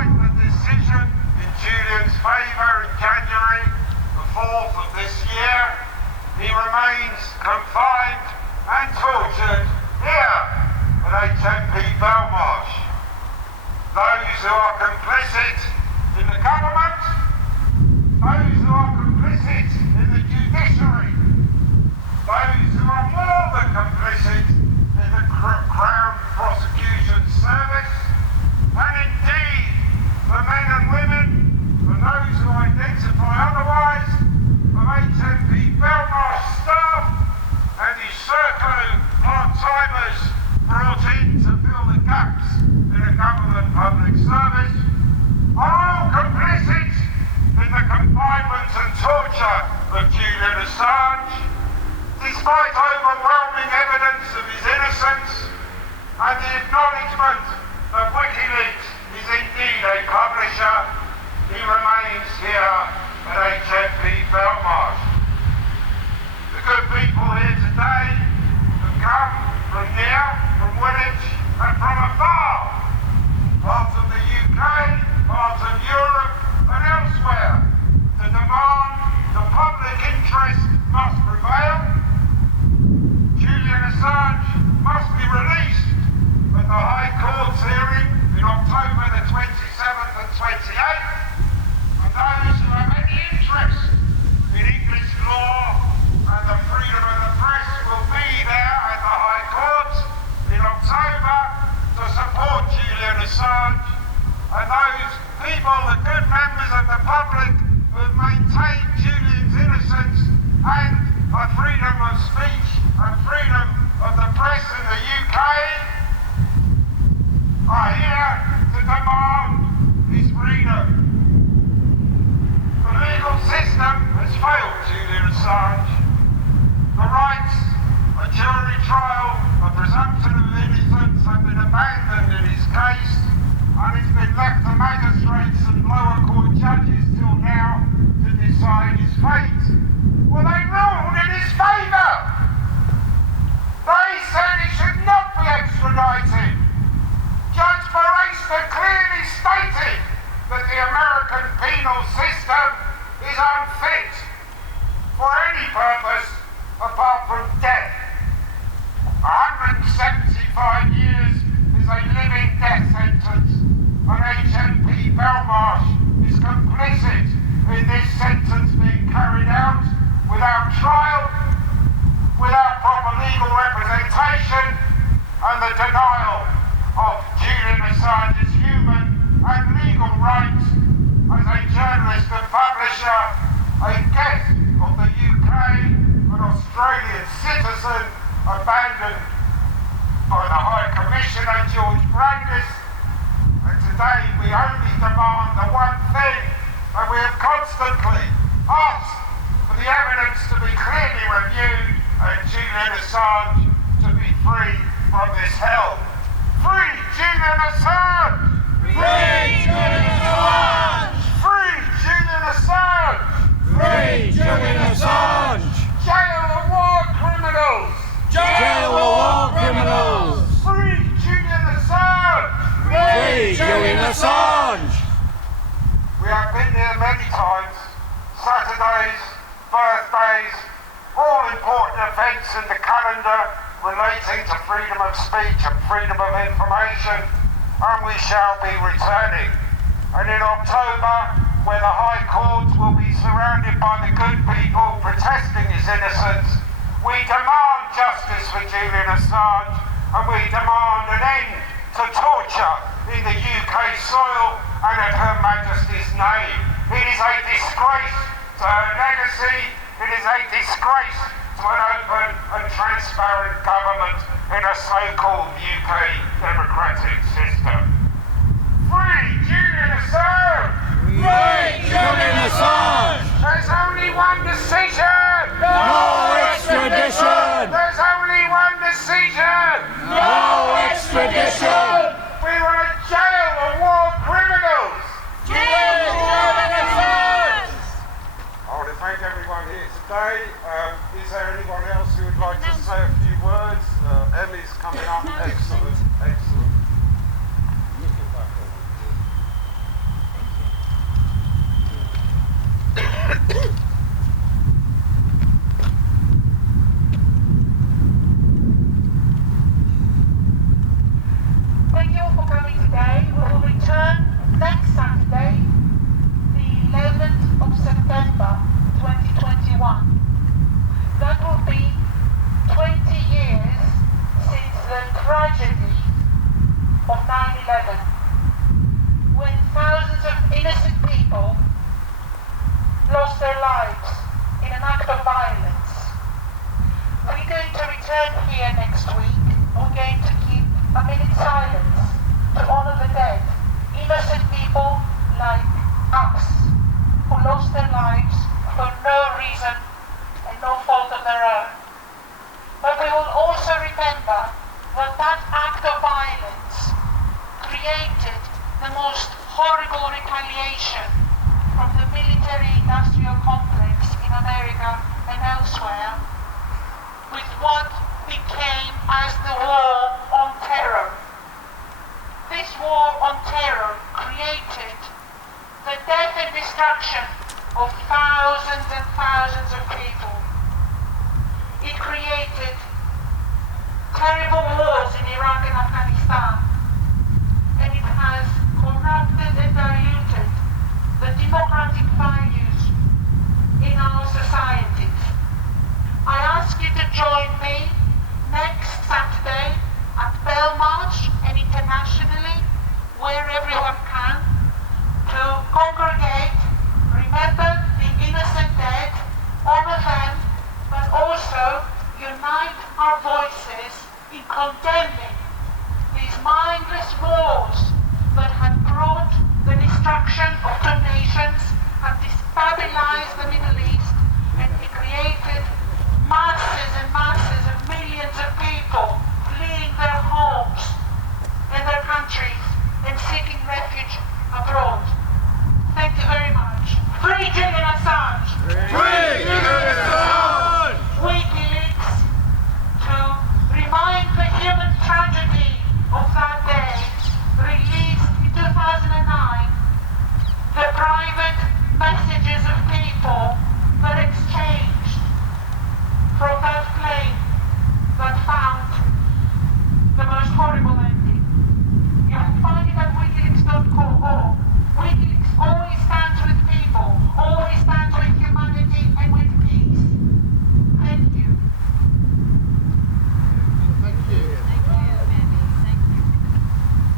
Despite the decision in Julian's favour in January the 4th of this year, he remains confined and tortured here at HMP Belmarsh. Those who are complicit in the government, those who are complicit in the judiciary, those who are more than complicit in the Crown Prosecution Service, and indeed the men and women, for those who identify otherwise, of HMP Belmarsh staff and his Serco part-timers brought in to fill the gaps in a government public service, are all complicit in the confinement and torture of Julian Assange, despite overwhelming evidence of his innocence and the acknowledgement that WikiLeaks is indeed a publisher. He remains here at HMP Belmarsh. The good people here today have come from near, from Woolwich and from afar, parts of the UK, parts of Europe and elsewhere, to demand the public interest must prevail. Julian Assange must be released at the High Court's hearing in October the 27th and 28th, and those who have any interest in English law and the freedom of the press will be there at the High Court in October to support Julian Assange, and those people, the good members of the public who have maintained Julian's innocence and the freedom of speech and freedom of the press in the UK, are here to demand his freedom. The legal system has failed Julian Assange. The rights, a jury trial, a presumption of innocence have been abandoned in his case, and it's been left to magistrates and lower court judges till now to decide his fate. Well, they ruled in his favour. They said he should not be extradited. Judge Barrister clearly stated that the American penal system is unfit for any purpose apart from death. 175 years is a living death sentence, and HMP Belmarsh is complicit in this sentence being carried out without trial, without proper legal representation, and the denial of Julian Assange's human and legal rights as a journalist and publisher, a guest of the UK, an Australian citizen abandoned by the High Commissioner George Brandis. And today we only demand the one thing, and we have constantly asked for the evidence to be clearly reviewed and Julian Assange to be free from this hell. Free Julian Assange! Free Julian Assange! Free Julian Assange! Free Julian Assange! Jail the war criminals! Jail the war criminals! Free Julian Assange! Free Julian Assange! We have been here many times. Saturdays, birthdays, all important events in the calendar relating to freedom of speech and freedom of information, and we shall be returning. And in October, where the High Court will be surrounded by the good people protesting his innocence, we demand justice for Julian Assange, and we demand an end to torture in the UK soil and at Her Majesty's name. It is a disgrace to her legacy, it is a disgrace to an open and transparent government in a so-called UK democratic system. Free Julian Assange! Free Julian Assange! There's only one decision! No extradition! There's only one decision! No extradition! We want to jail the war criminals! Jail Julian Assange! I want to thank everyone here today. Is there anyone else who would like to say a few words? Emmy's coming up. Excellent, excellent. Look at that. That will be 20 years since the tragedy of 9/11, when thousands of innocent people lost their lives in an act of violence. We're going to return here next week. We're going to keep a minute silence to honor the dead, innocent people like us, who lost their lives for no reason and no fault of their own. But we will also remember that that act of violence created the most horrible retaliation from the military-industrial complex in America and elsewhere, with what became as the war on terror. This war on terror created the death and destruction of thousands and thousands of people. It created terrible wars in Iraq and Afghanistan, and it has corrupted and diluted the democratic values in our societies. I ask you to join me next Saturday at Belmarsh and internationally, where everyone can, to congregate, remember the innocent dead, honor them, but also unite our voices in condemning these mindless wars that have brought the destruction of two nations, have destabilized the Middle East,